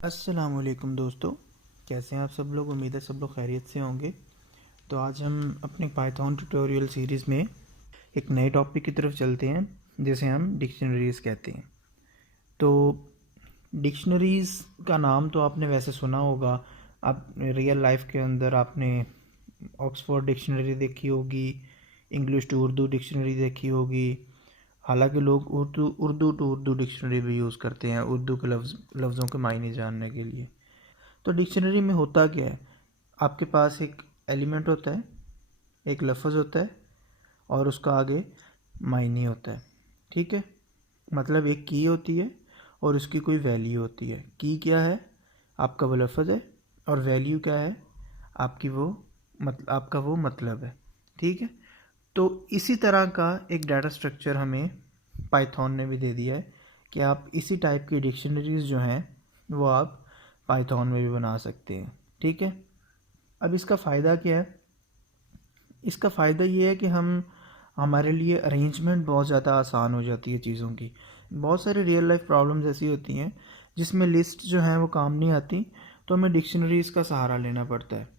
अस्सलामुअलैकुम दोस्तों, कैसे हैं आप सब लोग। उम्मीद है सब लोग खैरियत से होंगे। तो आज हम अपने पाइथन ट्यूटोरियल सीरीज़ में एक नए टॉपिक की तरफ चलते हैं, जिसे हम डिक्शनरीज़ कहते हैं। तो डिक्शनरीज़ का नाम तो आपने वैसे सुना होगा। आप रियल लाइफ के अंदर आपने ऑक्सफोर्ड डिक्शनरी देखी होगी, इंग्लिश टू उर्दू डिक्शनरी देखी होगी। हालांकि लोग उर्दू टू उर्दू डिक्शनरी भी यूज़ करते हैं उर्दू के लफ्ज़ों के मायने जानने के लिए। तो डिक्शनरी में होता क्या है, आपके पास एक एलिमेंट होता है, एक लफ्ज़ होता है और उसका आगे मायने होता है। ठीक है, मतलब एक की होती है और उसकी कोई वैल्यू होती है। की क्या है, आपका वो लफ्ज़ है, और वैल्यू क्या है, आपका वो मतलब है। ठीक है, तो इसी तरह का एक डाटा स्ट्रक्चर हमें पाइथन ने भी दे दिया है कि आप इसी टाइप की डिक्शनरीज़ जो हैं वो आप पाइथन में भी बना सकते हैं। ठीक है, अब इसका फ़ायदा क्या है। इसका फ़ायदा ये है कि हमारे लिए अरेंजमेंट बहुत ज़्यादा आसान हो जाती है चीज़ों की। बहुत सारी रियल लाइफ प्रॉब्लम्स ऐसी होती हैं जिसमें लिस्ट जो है वो काम नहीं आती, तो हमें डिक्शनरीज़ का सहारा लेना पड़ता है।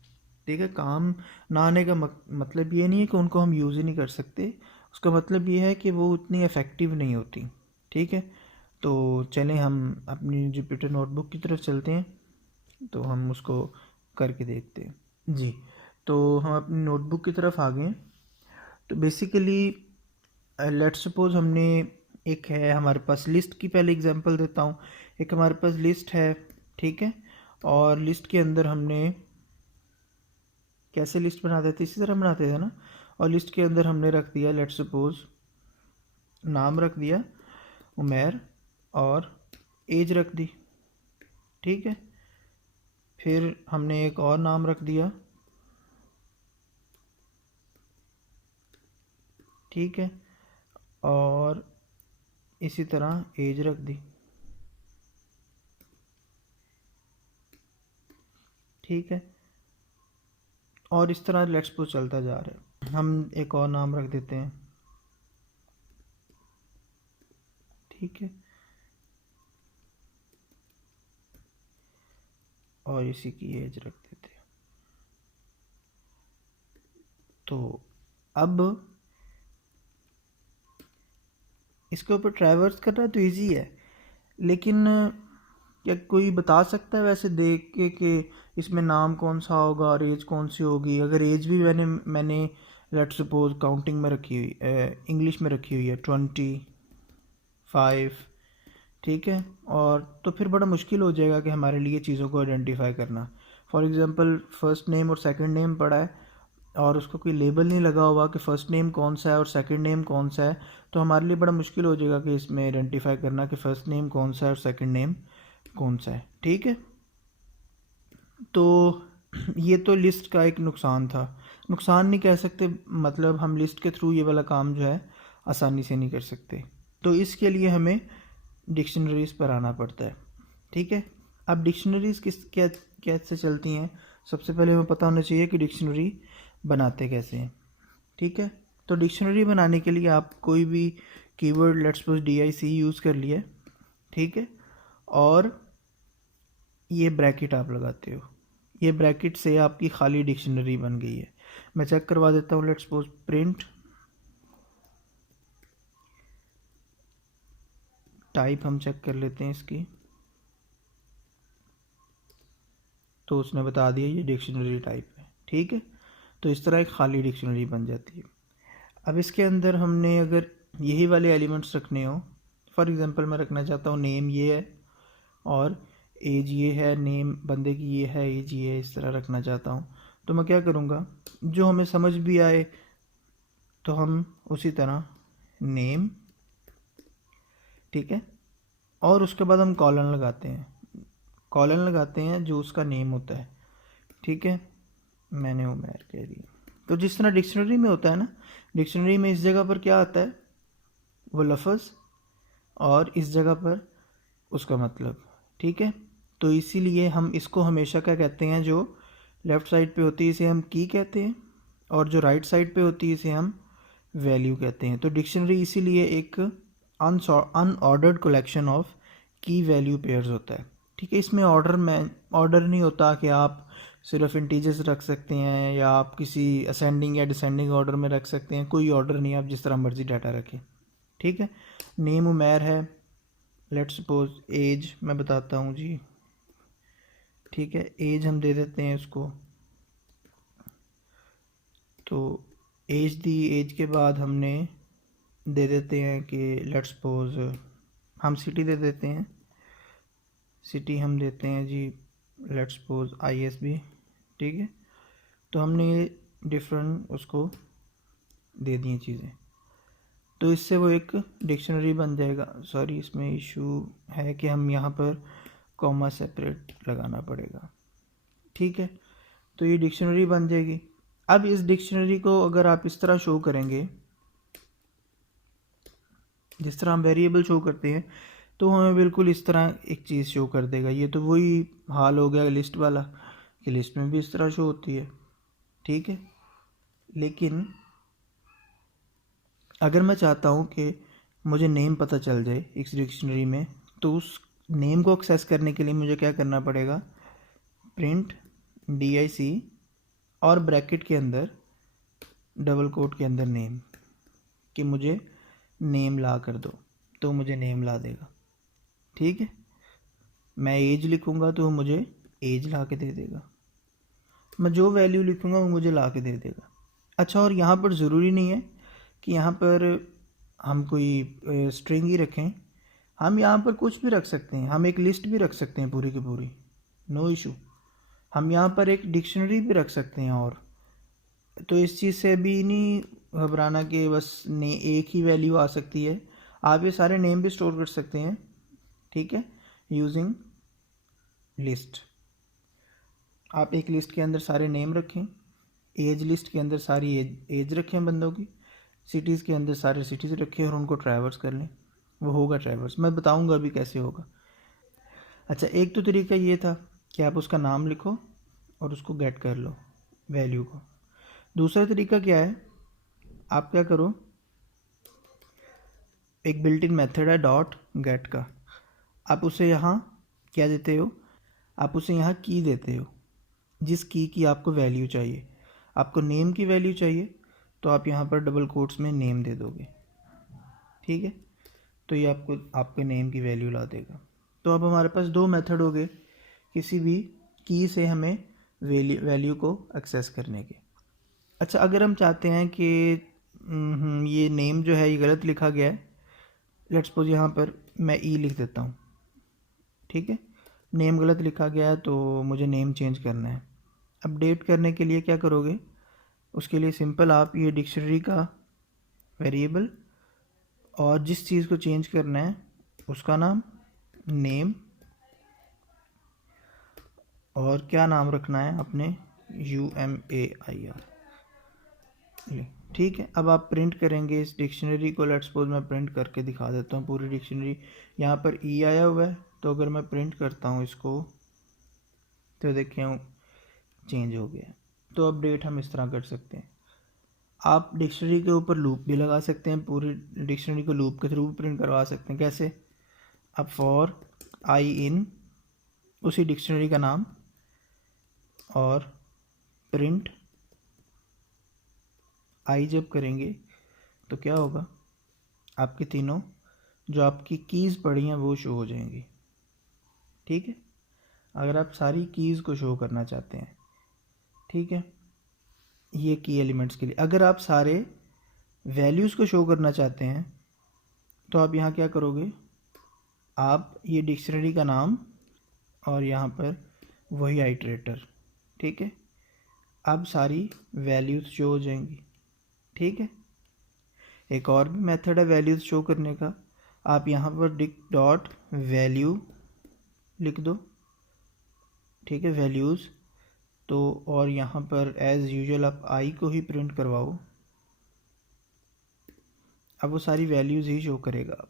ठीक है, काम ना आने का मतलब ये नहीं है कि उनको हम यूज़ ही नहीं कर सकते। उसका मतलब ये है कि वो उतनी इफ़ेक्टिव नहीं होती। ठीक है, तो चलें हम अपनी जुपिटर नोटबुक की तरफ चलते हैं, तो हम उसको करके देखते हैं जी। तो हम अपनी नोटबुक की तरफ आ गए हैं। तो बेसिकली लेट्स सपोज हमने एक है हमारे पास लिस्ट की, पहले एग्जांपल देता हूँ। एक हमारे पास लिस्ट है, ठीक है, और लिस्ट के अंदर हमने कैसे लिस्ट बनाते थे, इसी तरह बनाते थे ना। और लिस्ट के अंदर हमने रख दिया, लेट्स सपोज नाम रख दिया उमैर और एज रख दी। ठीक है, फिर हमने एक और नाम रख दिया, ठीक है, और इसी तरह एज रख दी। ठीक है, और इस तरह लेट्स सपोज चलता जा रहा है। हम एक और नाम रख देते हैं, ठीक है, और इसी की एज रख देते हैं। तो अब इसके ऊपर ट्रैवर्स करना तो इजी है, लेकिन क्या कोई बता सकता है वैसे देख के कि इसमें नाम कौन सा होगा और एज कौन सी होगी। अगर एज भी मैंने लेट्स सपोज काउंटिंग में रखी हुई, इंग्लिश में रखी हुई है 25, ठीक है, और तो फिर बड़ा मुश्किल हो जाएगा कि हमारे लिए चीज़ों को आइडेंटिफाई करना। फॉर एग्ज़ाम्पल फर्स्ट नेम और सेकंड नेम पड़ा है और उसको कोई लेबल नहीं लगा हुआ कि फ़र्स्ट नेम कौन सा है और सेकंड नेम कौन सा है, तो हमारे लिए बड़ा मुश्किल हो जाएगा कि इसमें आइडेंटिफाई करना कि फ़र्स्ट नेम कौन सा है और सेकंड नेम कौन सा है। ठीक है, तो ये तो लिस्ट का एक नुकसान था। नुकसान नहीं कह सकते, मतलब हम लिस्ट के थ्रू ये वाला काम जो है आसानी से नहीं कर सकते, तो इसके लिए हमें डिक्शनरीज़ पर आना पड़ता है। ठीक है, अब डिक्शनरीज़ कैसे चलती हैं, सबसे पहले हमें पता होना चाहिए कि डिक्शनरी बनाते कैसे हैं। ठीक है, तो डिक्शनरी बनाने के लिए आप कोई भी keyword let's suppose DIC use कर लिया, ठीक है, और ये ब्रैकेट आप लगाते हो। ये ब्रैकेट से आपकी खाली डिक्शनरी बन गई है। मैं चेक करवा देता हूँ, लेट्स सपोज प्रिंट टाइप हम चेक कर लेते हैं इसकी, तो उसने बता दिया ये डिक्शनरी टाइप है। ठीक है, तो इस तरह एक खाली डिक्शनरी बन जाती है। अब इसके अंदर हमने अगर यही वाले एलिमेंट्स रखने हो, फॉर एग्ज़ाम्पल मैं रखना चाहता हूँ नेम ये है और एज ये है, नेम बंदे की ये है, एज ये है, इस तरह रखना चाहता हूँ, तो मैं क्या करूँगा, जो हमें समझ भी आए तो हम उसी तरह नेम, ठीक है, और उसके बाद हम कॉलन लगाते हैं। कॉलन लगाते हैं जो उसका नेम होता है। ठीक है, मैंने उमैर कह दिया। तो जिस तरह डिक्शनरी में होता है ना, डिक्शनरी में इस जगह पर क्या आता है, वो लफ्ज़, और इस जगह पर उसका मतलब। ठीक है, तो इसीलिए हम इसको हमेशा क्या कहते हैं, जो लेफ़्ट साइड पे होती है इसे हम की कहते हैं, और जो राइट साइड पे होती है इसे हम वैल्यू कहते हैं। तो डिक्शनरी इसीलिए एक अनऑर्डर्ड कलेक्शन ऑफ की वैल्यू पेयर्स होता है। ठीक है। इसमें ऑर्डर नहीं होता कि आप सिर्फ इंटीजर्स रख सकते हैं या आप किसी असेंडिंग या डिसेंडिंग ऑर्डर में रख सकते हैं, कोई ऑर्डर नहीं, आप जिस तरह मर्जी डाटा रखें। ठीक है। नेम उमैर है, लेट्स सपोज एज मैं बताता हूँ जी। ठीक है, एज हम दे देते हैं उसको, तो एज दी, एज के बाद हमने दे देते हैं कि लेट्स सपोज हम सिटी दे देते हैं, सिटी हम देते हैं जी लेट्स सपोज ISB। ठीक है, तो हमने ये डिफरेंट उसको दे दी चीज़ें, तो इससे वो एक डिक्शनरी बन जाएगा। सॉरी, इसमें इशू है कि हम यहाँ पर कॉमा सेपरेट लगाना पड़ेगा। ठीक है, तो ये डिक्शनरी बन जाएगी। अब इस डिक्शनरी को अगर आप इस तरह शो करेंगे, जिस तरह हम वेरिएबल शो करते हैं, तो हमें बिल्कुल इस तरह एक चीज़ शो कर देगा। ये तो वही हाल हो गया लिस्ट वाला कि लिस्ट में भी इस तरह शो होती है। ठीक है, लेकिन अगर मैं चाहता हूँ कि मुझे नेम पता चल जाए इस डिक्शनरी में, तो उस नेम को एक्सेस करने के लिए मुझे क्या करना पड़ेगा, प्रिंट DIC और ब्रैकेट के अंदर डबल कोट के अंदर नेम, कि मुझे नेम ला कर दो, तो मुझे नेम ला देगा। ठीक है, मैं एज लिखूँगा तो मुझे एज ला के दे देगा, मैं जो वैल्यू लिखूँगा वो मुझे ला के दे देगा। अच्छा, और यहाँ पर ज़रूरी नहीं है कि यहाँ पर हम कोई स्ट्रिंग ही रखें, हम यहाँ पर कुछ भी रख सकते हैं, हम एक लिस्ट भी रख सकते हैं पूरी की पूरी, नो इशू। हम यहाँ पर एक डिक्शनरी भी रख सकते हैं, और तो इस चीज़ से भी नहीं घबराना कि बस ने एक ही वैल्यू आ सकती है। आप ये सारे नेम भी स्टोर कर सकते हैं। ठीक है, यूजिंग लिस्ट। आप एक लिस्ट के अंदर सारे नेम रखें, एज लिस्ट के अंदर सारी एज रखें बंदों की, सिटीज़ के अंदर सारे सिटीज़ रखें और उनको ट्रैवर्स कर लें, वो होगा ट्रैवर्स। मैं बताऊंगा अभी कैसे होगा। अच्छा, एक तो तरीका ये था कि आप उसका नाम लिखो और उसको गेट कर लो वैल्यू को। दूसरा तरीका क्या है, आप क्या करो, एक बिल्ट इन मेथड है डॉट गेट का, आप उसे यहाँ क्या देते हो, आप उसे यहाँ की देते हो, जिस की आपको वैल्यू चाहिए। आपको नेम की वैल्यू चाहिए तो आप यहाँ पर डबल कोट्स में नेम दे दोगे। ठीक है, तो ये आपको आपके नेम की वैल्यू ला देगा। तो अब हमारे पास दो मेथड हो गए किसी भी की से हमें वैल्यू को एक्सेस करने के। अच्छा, अगर हम चाहते हैं कि ये नेम जो है ये गलत लिखा गया है, लेट्स सपोज यहाँ पर मैं लिख देता हूँ। ठीक है, नेम गलत लिखा गया है तो मुझे नेम चेंज करना है। अपडेट करने के लिए क्या करोगे, उसके लिए सिंपल आप ये डिक्शनरी का वेरिएबल और जिस चीज़ को चेंज करना है उसका नाम नेम, और क्या नाम रखना है अपने UMAIR। ठीक है, अब आप प्रिंट करेंगे इस डिक्शनरी को। लेट्स सपोज मैं प्रिंट करके दिखा देता हूँ पूरी डिक्शनरी। यहाँ पर आया हुआ है, तो अगर मैं प्रिंट करता हूँ इसको तो देखिए चेंज हो गया। तो अपडेट हम इस तरह कर सकते हैं। आप डिक्शनरी के ऊपर लूप भी लगा सकते हैं, पूरी डिक्शनरी को लूप के थ्रू भी प्रिंट करवा सकते हैं। कैसे, अब फॉर आई इन उसी डिक्शनरी का नाम और प्रिंट आई जब करेंगे तो क्या होगा, आपके तीनों जो आपकी कीज़ पड़ी हैं वो शो हो जाएंगी। ठीक है, अगर आप सारी कीज़ को शो करना चाहते हैं, ठीक है, ये की एलिमेंट्स के लिए। अगर आप सारे वैल्यूज़ को शो करना चाहते हैं तो आप यहाँ क्या करोगे, आप ये डिक्शनरी का नाम और यहाँ पर वही आइटरेटर। ठीक है, अब सारी वैल्यूज़ शो हो जाएंगी। ठीक है, एक और भी मेथड है वैल्यूज़ शो करने का। आप यहाँ पर डिक डॉट वैल्यू लिख दो। ठीक है, वैल्यूज़ तो, और यहाँ पर एज़ यूजुअल आप आई को ही प्रिंट करवाओ। अब वो सारी वैल्यूज़ ही शो करेगा।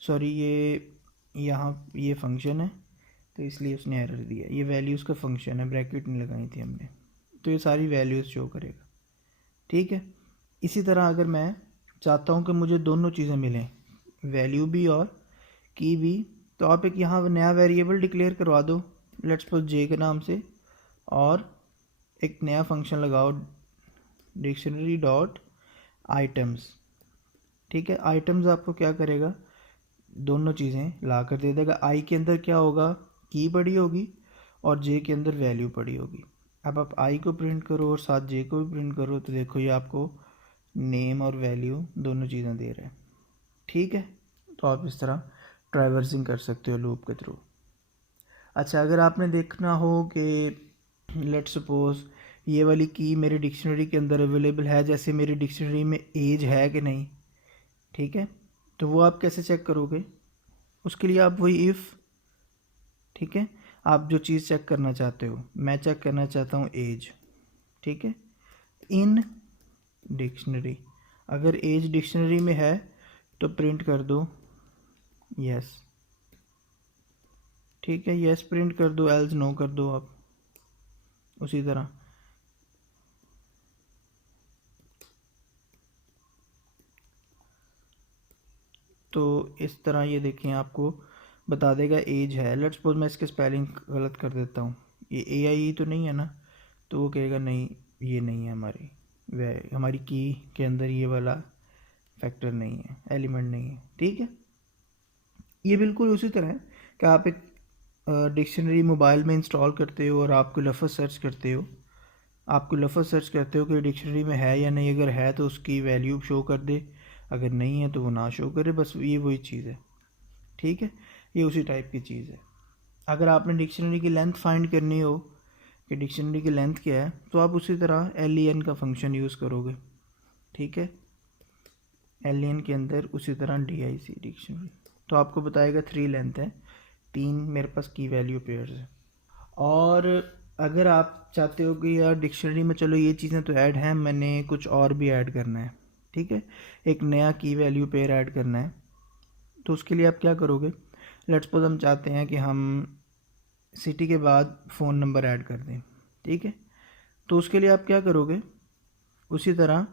सॉरी, ये यहाँ ये फंक्शन है तो इसलिए उसने एरर दिया। ये वैल्यूज़ का फंक्शन है, ब्रैकेट नहीं लगाई थी हमने, तो ये सारी वैल्यूज़ शो करेगा। ठीक है, इसी तरह अगर मैं चाहता हूँ कि मुझे दोनों चीज़ें मिलें, वैल्यू भी और की भी, तो आप एक यहाँ नया वेरिएबल डिक्लेयर करवा दो, लेट्स सपोज जे के नाम से, और एक नया फंक्शन लगाओ डिक्शनरी डॉट आइटम्स। ठीक है, आइटम्स आपको क्या करेगा, दोनों चीज़ें ला कर दे देगा। आई के अंदर क्या होगा, की पड़ी होगी, और जे के अंदर वैल्यू पड़ी होगी। अब आप आई को प्रिंट करो और साथ जे को भी प्रिंट करो, तो देखो ये आपको नेम और वैल्यू दोनों चीज़ें दे रहे हैं। ठीक है, तो आप इस तरह ट्रैवर्सिंग कर सकते हो लूप के थ्रू। अच्छा, अगर आपने देखना हो कि लेट्स सपोज ये वाली की मेरी डिक्शनरी के अंदर अवेलेबल है, जैसे मेरी डिक्शनरी में एज है कि नहीं, ठीक है, तो वो आप कैसे चेक करोगे, उसके लिए आप वही इफ़, ठीक है, आप जो चीज़ चेक करना चाहते हो, मैं चेक करना चाहता हूँ एज, ठीक है, इन डिक्शनरी, अगर एज डिक्शनरी में है तो प्रिंट कर दो यस, ठीक है, यस प्रिंट कर दो, एल्स नो कर दो आप। उसी तरह तो इस तरह ये देखें आपको बता देगा एज है। लेट्स सपोज मैं इसके स्पेलिंग गलत कर देता हूँ, ये ए आई तो नहीं है ना, तो वो कहेगा नहीं ये नहीं है हमारी, वह हमारी की के अंदर ये वाला फैक्टर नहीं है, एलिमेंट नहीं है। ठीक है, ये बिल्कुल उसी तरह है कि आप एक डिक्शनरी मोबाइल में इंस्टॉल करते हो और आपको लफ्ज़ सर्च करते हो, कि डिक्शनरी में है या नहीं, अगर है तो उसकी वैल्यू शो कर दे, अगर नहीं है तो वो ना शो करे, बस ये वही चीज़ है। ठीक है, ये उसी टाइप की चीज़ है। अगर आपने डिक्शनरी की लेंथ फाइंड करनी हो कि डिक्शनरी की लेंथ क्या है, तो आप उसी तरह len का फंक्शन यूज़ करोगे। ठीक है, len के अंदर उसी तरह dic डिक्शनरी, तो आपको बताएगा 3 लेंथ है, 3 मेरे पास की वैल्यू पेयर्स है। और अगर आप चाहते हो कि यार डिक्शनरी में चलो ये चीज़ें तो ऐड हैं, मैंने कुछ और भी ऐड करना है, ठीक है, एक नया की वैल्यू पेयर ऐड करना है, तो उसके लिए आप क्या करोगे, लेट्स सपोज हम चाहते हैं कि हम सिटी के बाद फ़ोन नंबर ऐड कर दें। ठीक है, तो उसके लिए आप क्या करोगे, उसी तरह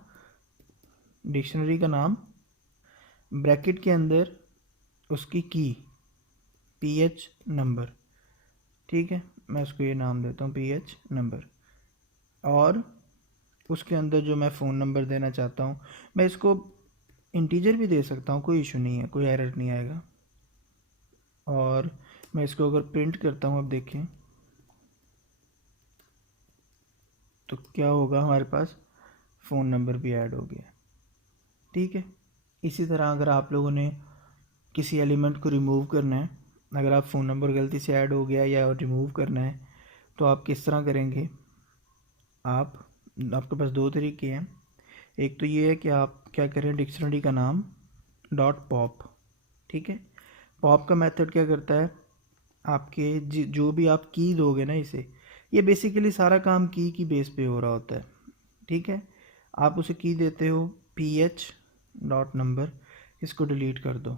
डिक्शनरी का नाम, ब्रैकेट के अंदर उसकी की ph नंबर, ठीक है, मैं उसको ये नाम देता हूँ ph नंबर, और उसके अंदर जो मैं फ़ोन नंबर देना चाहता हूँ, मैं इसको इंटीजर भी दे सकता हूँ, कोई इशू नहीं है, कोई एरर नहीं आएगा। और मैं इसको अगर प्रिंट करता हूँ, अब देखें तो क्या होगा, हमारे पास फ़ोन नंबर भी ऐड हो गया। ठीक है, इसी तरह अगर आप लोगों ने किसी एलिमेंट को रिमूव करना है, अगर आप फ़ोन नंबर गलती से ऐड हो गया या रिमूव करना है, तो आप किस तरह करेंगे, आपके पास 2 तरीके हैं। एक तो ये है कि आप क्या करें, डिक्शनरी का नाम डॉट पॉप, ठीक है, पॉप का मेथड क्या करता है, आपके जो भी आप की दोगे ना इसे, ये बेसिकली सारा काम की बेस पे हो रहा होता है। ठीक है, आप उसे की देते हो ph डॉट नंबर, इसको डिलीट कर दो,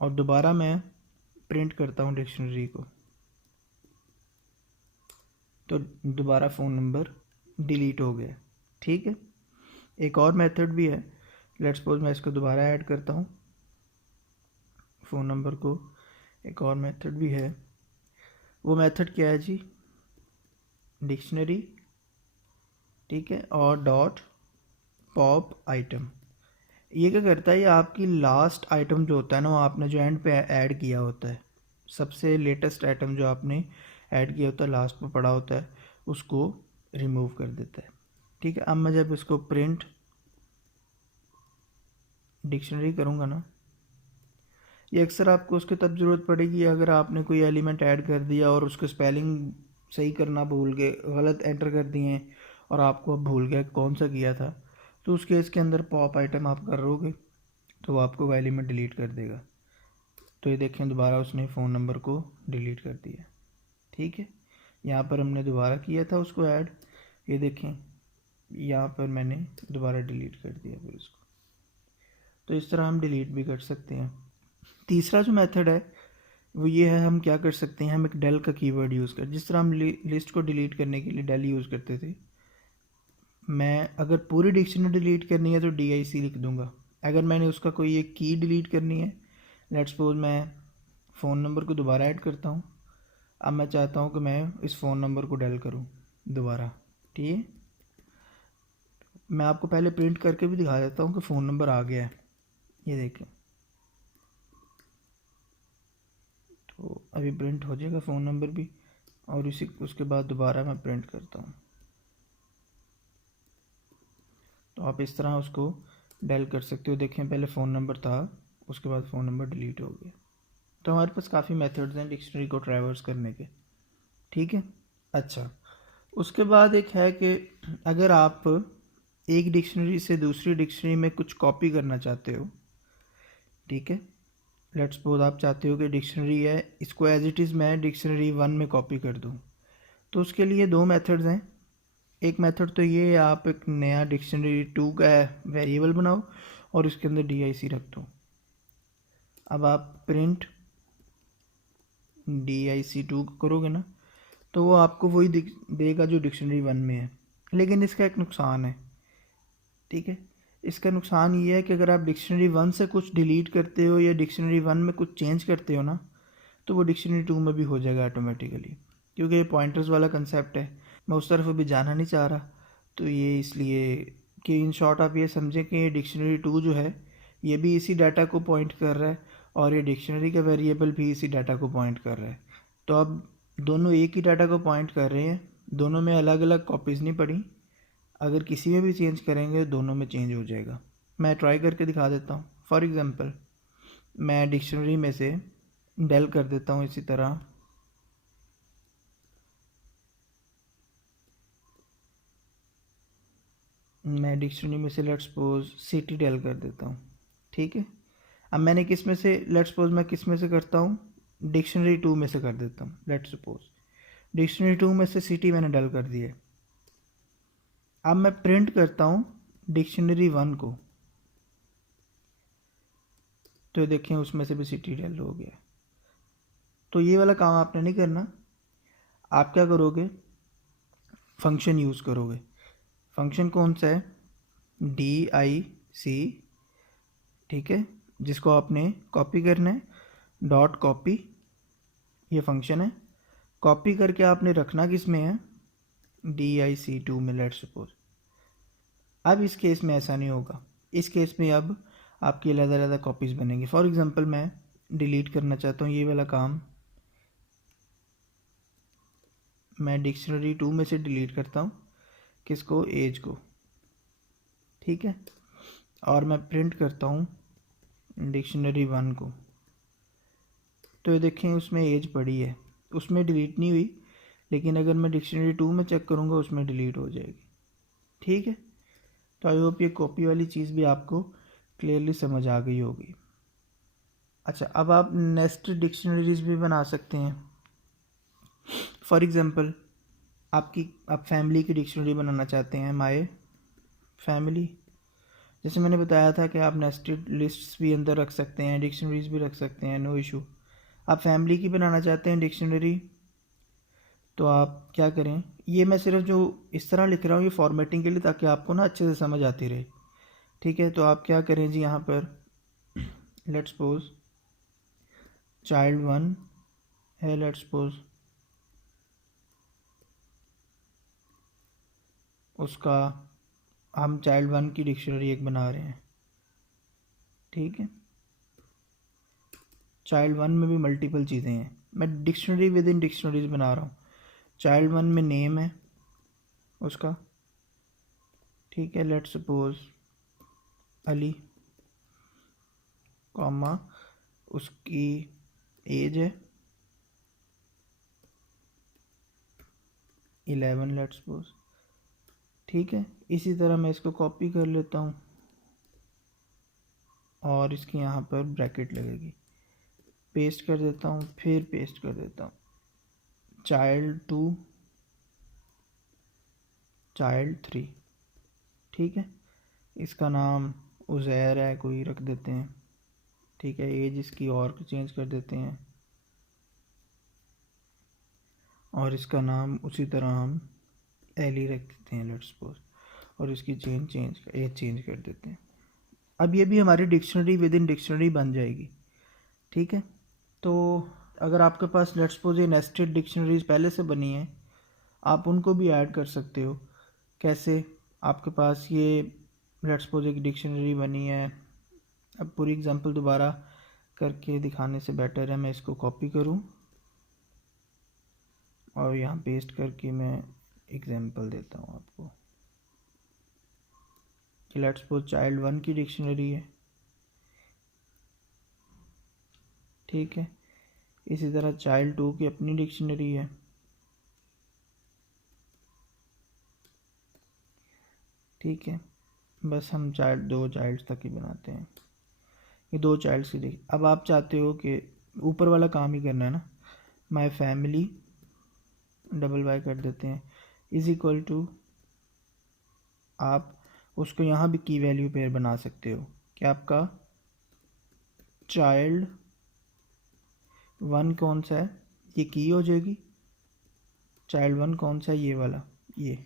और दोबारा मैं प्रिंट करता हूँ डिक्शनरी को, तो दोबारा फ़ोन नंबर डिलीट हो गया। ठीक है, एक और मेथड भी है, लेट्स सपोज मैं इसको दोबारा ऐड करता हूँ फ़ोन नंबर को, एक और मेथड भी है, वो मेथड क्या है जी, डिक्शनरी, ठीक है, और डॉट पॉप आइटम। ये क्या करता है, ये आपकी लास्ट आइटम जो होता है ना, वो आपने जो एंड पे ऐड किया होता है, सबसे लेटेस्ट आइटम जो आपने ऐड किया होता है, लास्ट पे पड़ा होता है, उसको रिमूव कर देता है। ठीक है, अब मैं जब इसको प्रिंट डिक्शनरी करूँगा ना, ये अक्सर आपको उसके तब ज़रूरत पड़ेगी अगर आपने कोई एलिमेंट ऐड कर दिया और उसको स्पेलिंग सही करना भूल गए, गलत एंटर कर दिए हैं, और आपको अब भूल गया कौन सा किया था, तो उस केस के अंदर पॉप आइटम आप करोगे तो वो आपको वो एलिमेंट डिलीट कर देगा। तो ये देखें, दोबारा उसने फ़ोन नंबर को डिलीट कर दिया। ठीक है, यहाँ पर हमने दोबारा किया था उसको ऐड, ये देखें यहाँ पर मैंने दोबारा डिलीट कर दिया फिर उसको। तो इस तरह हम डिलीट भी कर सकते हैं। तीसरा जो मेथड है वो ये है, हम क्या कर सकते हैं, हम एक डेल का कीवर्ड यूज़ कर, जिस तरह हम लिस्ट को डिलीट करने के लिए डेल यूज़ करते थे, मैं अगर पूरी डिक्शनरी डिलीट करनी है तो DIC लिख दूंगा। अगर मैंने उसका कोई एक की डिलीट करनी है, लेट्स सपोज मैं फ़ोन नंबर को दोबारा ऐड करता हूँ। अब मैं चाहता हूँ कि मैं इस फ़ोन नंबर को डायल करूँ दोबारा। ठीक है, मैं आपको पहले प्रिंट करके भी दिखा देता हूँ कि फ़ोन नंबर आ गया है। ये देखें, तो अभी प्रिंट हो जाएगा फ़ोन नंबर भी, और इसी उसके बाद दोबारा मैं प्रिंट करता हूँ। तो आप इस तरह उसको डायल कर सकते हो। देखें, पहले फ़ोन नंबर था, उसके बाद फ़ोन नंबर डिलीट हो गया। तो हमारे पास काफ़ी मेथड्स हैं डिक्शनरी को ट्रैवर्स करने के। ठीक है, अच्छा, उसके बाद एक है कि अगर आप एक डिक्शनरी से दूसरी डिक्शनरी में कुछ कॉपी करना चाहते हो, ठीक है, लेट्स सपोज आप चाहते हो कि डिक्शनरी है, इसको एज इट इज़ मैं डिक्शनरी 1 में कॉपी कर दूँ। तो उसके लिए दो मेथड्स हैं। एक मेथड तो ये है, आप एक नया डिक्शनरी 2 का वेरिएबल बनाओ और उसके अंदर DIC रख दो। अब आप प्रिंट DIC2 करोगे ना, तो वो आपको वही देगा जो डिक्शनरी 1 में है। लेकिन इसका एक नुकसान है। ठीक है, इसका नुकसान ये है कि अगर आप डिक्शनरी 1 से कुछ डिलीट करते हो या डिक्शनरी 1 में कुछ चेंज करते हो ना, तो वो डिक्शनरी 2 में भी हो जाएगा ऑटोमेटिकली, क्योंकि ये पॉइंटर्स वाला कंसेप्ट है। मैं उस तरफ अभी जाना नहीं चाह रहा, तो ये इसलिए कि इन शॉर्ट आप ये समझें कि ये डिक्शनरी 2 जो है, ये भी इसी डाटा को पॉइंट कर रहा है और ये डिक्शनरी का वेरिएबल भी इसी डाटा को पॉइंट कर रहा है। तो अब दोनों एक ही डाटा को पॉइंट कर रहे हैं, दोनों में अलग अलग कॉपीज़ नहीं पड़ी। अगर किसी में भी चेंज करेंगे दोनों में चेंज हो जाएगा। मैं ट्राई करके दिखा देता हूँ। फॉर एग्ज़ाम्पल, मैं डिक्शनरी में से डेल कर देता हूँ इसी तरह, मैं डिक्शनरी में से लेट्स सपोज सिटी डेल कर देता हूँ। ठीक है, अब मैंने किस में से, लेट्स सपोज मैं किस में से करता हूँ, डिक्शनरी 2 में से कर देता हूँ। लेट्स सपोज डिक्शनरी 2 में से सिटी मैंने डेल कर दिया। अब मैं प्रिंट करता हूँ डिक्शनरी 1 को, तो देखें उसमें से भी सिटी डेल हो गया। तो ये वाला काम आपने नहीं करना। आप क्या करोगे, फंक्शन यूज़ करोगे। फंक्शन कौन सा है, DIC, ठीक है, जिसको आपने कॉपी करना है, डॉट कॉपी, ये फंक्शन है। कॉपी करके आपने रखना किस में है, DIC2 में लेट्स सपोज। अब इस केस में ऐसा नहीं होगा। इस केस में अब आपकी अलग अलग कॉपीज़ बनेंगी। फॉर एग्जांपल, मैं डिलीट करना चाहता हूँ ये वाला काम, मैं डिक्शनरी 2 में से डिलीट करता हूँ, किसको, एज को। ठीक है, और मैं प्रिंट करता हूँ डिक्शनरी 1 को, तो ये देखें उसमें एज पड़ी है, उसमें डिलीट नहीं हुई, लेकिन अगर मैं डिक्शनरी 2 में चेक करूँगा उसमें डिलीट हो जाएगी। ठीक है, तो आई होप ये कॉपी वाली चीज़ भी आपको क्लियरली समझ आ गई होगी। अच्छा, अब आप नेस्टेड डिक्शनरीज भी बना सकते हैं। फॉर एग्ज़ाम्पल, आप फैमिली की डिक्शनरी बनाना चाहते हैं, माय फैमिली। जैसे मैंने बताया था कि आप नेस्टेड लिस्ट्स भी अंदर रख सकते हैं, डिक्शनरीज भी रख सकते हैं, नो इशू। आप फैमिली की बनाना चाहते हैं डिक्शनरी, तो आप क्या करें, ये मैं सिर्फ जो इस तरह लिख रहा हूँ ये फॉर्मेटिंग के लिए, ताकि आपको ना अच्छे से समझ आती रहे। ठीक है, तो आप क्या करें जी, यहाँ पर लेट्स सपोज चाइल्ड 1 है, लेट्स सपोज उसका हम चाइल्ड 1 की डिक्शनरी एक बना रहे हैं। ठीक है, चाइल्ड 1 में भी मल्टीपल चीज़ें हैं, मैं डिक्शनरी विद इन डिक्शनरीज बना रहा हूँ। चाइल्ड 1 में नेम है उसका, ठीक है, लेट्स सपोज अली, कॉमा उसकी एज है 11, लेट्स सपोज। ठीक है, इसी तरह मैं इसको कॉपी कर लेता हूँ और इसके यहाँ पर ब्रैकेट लगेगी, पेस्ट कर देता हूँ, फिर पेस्ट कर देता हूँ, चाइल्ड 2, चाइल्ड 3। ठीक है, इसका नाम उज़ैर है, कोई रख देते हैं। ठीक है, एज इसकी और चेंज कर देते हैं, और इसका नाम उसी तरह हम एली रख देते हैं लेट्स सपोज, और इसकी एज चेंज कर देते हैं। अब ये भी हमारी डिक्शनरी विद इन डिक्शनरी बन जाएगी। ठीक है, तो अगर आपके पास लेट्स सपोज ये नेस्टेड डिक्शनरीज पहले से बनी है, आप उनको भी ऐड कर सकते हो। कैसे? आपके पास ये लेट्स सपोज एक डिक्शनरी बनी है। अब पूरी एग्जांपल दोबारा करके दिखाने से बेटर है मैं इसको कॉपी करूं और यहाँ पेस्ट करके मैं एग्जांपल देता हूँ आपको कि लेट्स सपोज चाइल्ड 1 की डिक्शनरी है, ठीक है। इसी तरह चाइल्ड 2 की अपनी डिक्शनरी है, ठीक है। बस हम दो चाइल्ड्स तक ही बनाते हैं, ये दो चाइल्ड्स की अब आप चाहते हो कि ऊपर वाला काम ही करना है ना, माई फैमिली डबल वाई कर देते हैं इज इक्वल टू, आप उसको यहाँ भी की वैल्यू पेयर बना सकते हो कि आपका चाइल्ड 1 कौन सा है, ये की हो जाएगी। चाइल्ड 1 कौन सा है, ये वाला, ये,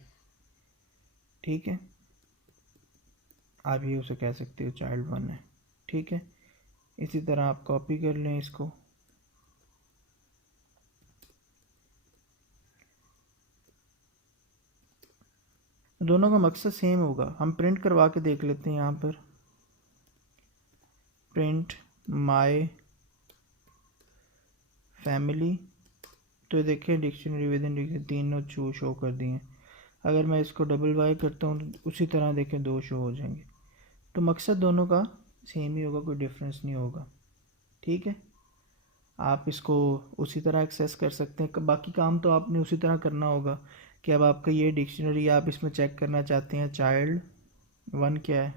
ठीक है। आप ये उसे कह सकते हो चाइल्ड 1 है, ठीक है। इसी तरह आप कॉपी कर लें इसको, दोनों का मकसद सेम होगा। हम प्रिंट करवा के देख लेते हैं यहाँ पर, प्रिंट माय फैमिली, तो देखें डिक्शनरी विद इन डिक्शनरी तीनों शो कर दिए हैं। अगर मैं इसको डबल वाई करता हूँ तो उसी तरह देखें 2 शो हो जाएंगे। तो मकसद दोनों का सेम ही होगा, कोई डिफरेंस नहीं होगा, ठीक है। आप इसको उसी तरह एक्सेस कर सकते हैं। बाकी काम तो आपने उसी तरह करना होगा कि अब आपका ये डिक्शनरी आप इसमें चेक करना चाहते हैं चाइल्ड 1 क्या है,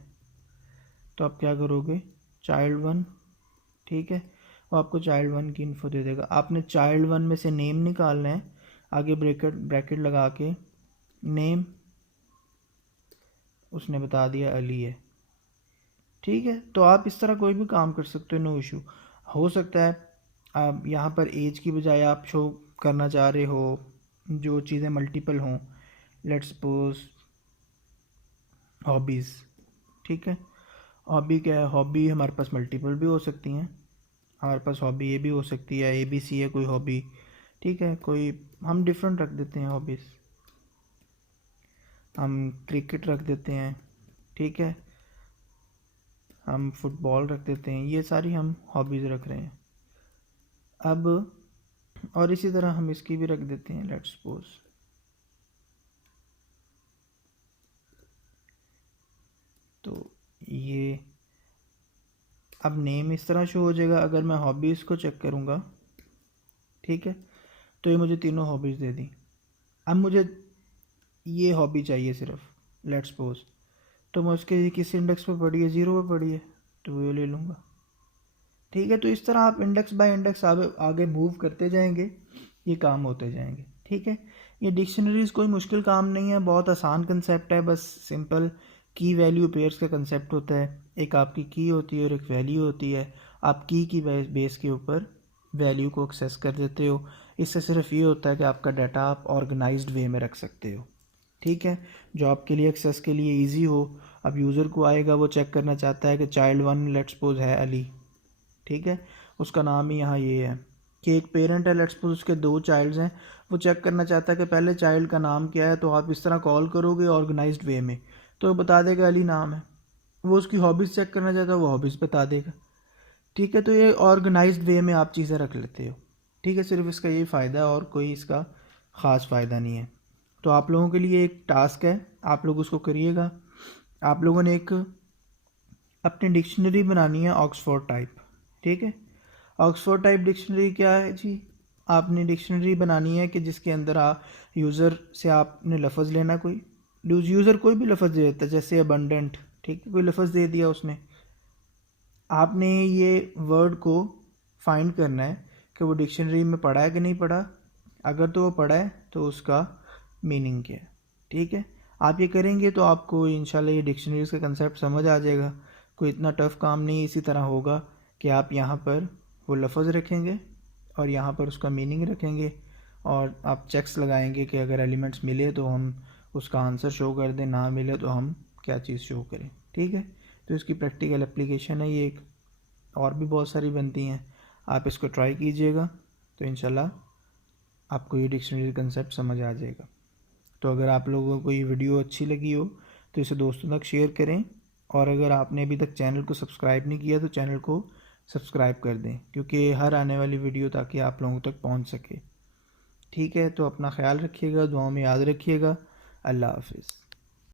तो आप क्या करोगे चाइल्ड 1, ठीक है। वो आपको चाइल्ड 1 की इन्फो दे देगा। आपने चाइल्ड 1 में से नेम निकालना है, आगे ब्रैकेट लगा के नेम, उसने बता दिया अली है, ठीक है। तो आप इस तरह कोई भी काम कर सकते हो, नो इशू। हो सकता है आप यहाँ पर एज की बजाय आप शो करना चाह रहे हो जो चीज़ें मल्टीपल हों, लेट्स सपोज हॉबीज़, ठीक है। हॉबी क्या है, हॉबी हमारे पास मल्टीपल भी हो सकती हैं। हमारे पास हॉबी ये भी हो सकती है, ABC है कोई हॉबी, ठीक है। कोई हम डिफरेंट रख देते हैं हॉबीज़, हम क्रिकेट रख देते हैं, ठीक है। हम फुटबॉल रख देते हैं, ये सारी हम हॉबीज़ रख रहे हैं। अब और इसी तरह हम इसकी भी रख देते हैं, लेट्स सपोज तो ये अब नेम इस तरह शो हो जाएगा। अगर मैं हॉबीज़ को चेक करूँगा, ठीक है, तो ये मुझे तीनों हॉबीज़ दे दी। अब मुझे ये हॉबी चाहिए सिर्फ, लेट्स सपोज, तो मैं उसके किस इंडेक्स पे पड़ी है, 0 पे पड़ी है, तो वो ले लूँगा, ठीक है। तो इस तरह आप इंडेक्स बाय इंडेक्स आगे मूव करते जाएंगे, ये काम होते जाएंगे, ठीक है। ये डिक्शनरीज कोई मुश्किल काम नहीं है, बहुत आसान कंसेप्ट है, बस सिंपल की वैल्यू पेयर्स का कंसेप्ट होता है। एक आपकी की होती है और एक वैल्यू होती है। आप की बेस के ऊपर वैल्यू को एक्सेस कर देते हो। इससे सिर्फ ये होता है कि आपका डाटा आप ऑर्गेनाइज्ड वे में रख सकते हो, ठीक है, जो आपके लिए एक्सेस के लिए ईजी हो। अब यूज़र को आएगा, वो चेक करना चाहता है कि चाइल्ड 1 लेट्स सपोज है अली, ठीक है, उसका नाम ही यहाँ ये है कि एक पेरेंट है, लेट्स सपोज उसके 2 चाइल्ड्स हैं, वो चेक करना चाहता है कि पहले चाइल्ड का नाम क्या है। तो आप इस तरह कॉल करोगे ऑर्गेनाइज्ड वे में, तो बता देगा अली नाम है। वो उसकी हॉबीज़ चेक करना चाहता है, वो हॉबीज़ बता देगा, ठीक है। तो ये ऑर्गेनाइज्ड वे में आप चीज़ें रख लेते हो, ठीक है। सिर्फ इसका ये फ़ायदा है और कोई इसका ख़ास फ़ायदा नहीं है। तो आप लोगों के लिए एक टास्क है, आप लोग उसको करिएगा। आप लोगों ने एक अपनी डिक्शनरी बनानी है ऑक्सफोर्ड टाइप, ठीक है। ऑक्सफोर्ड टाइप डिक्शनरी क्या है जी, आपने डिक्शनरी बनानी है कि जिसके अंदर यूज़र से आपने लफ्ज़ लेना, कोई यूज़र कोई भी लफ्ज़ दे देता है, जैसे अबंडेंट, ठीक है, कोई लफ्ज़ दे दिया उसने, आपने ये वर्ड को फाइंड करना है कि वो डिक्शनरी में पढ़ा है कि नहीं पढ़ा। अगर तो वो पढ़ा है तो उसका मीनिंग क्या है, ठीक है। आप ये करेंगे तो आपको इंशाल्लाह ये डिक्शनरीज का कंसेप्ट समझ आ जाएगा। कोई इतना टफ़ काम नहीं। इसी तरह होगा कि आप यहाँ पर वो लफ्ज़ रखेंगे और यहाँ पर उसका मीनिंग रखेंगे और आप चेक्स लगाएंगे कि अगर एलिमेंट्स मिले तो हम उसका आंसर शो कर दें, ना मिले तो हम क्या चीज़ शो करें, ठीक है। तो इसकी प्रैक्टिकल एप्लीकेशन है ये एक, और भी बहुत सारी बनती हैं। आप इसको ट्राई कीजिएगा, तो इंशाल्लाह आपको ये डिक्शनरी कंसेप्ट समझ आ जाएगा। तो अगर आप लोगों को ये वीडियो अच्छी लगी हो तो इसे दोस्तों तक शेयर करें, और अगर आपने अभी तक चैनल को सब्सक्राइब नहीं किया तो चैनल को सब्सक्राइब कर दें, क्योंकि हर आने वाली वीडियो ताकि आप लोगों तक पहुंच सके। ठीक है, तो अपना ख्याल रखिएगा, दुआओं में याद रखिएगा। अल्लाह हाफिज़।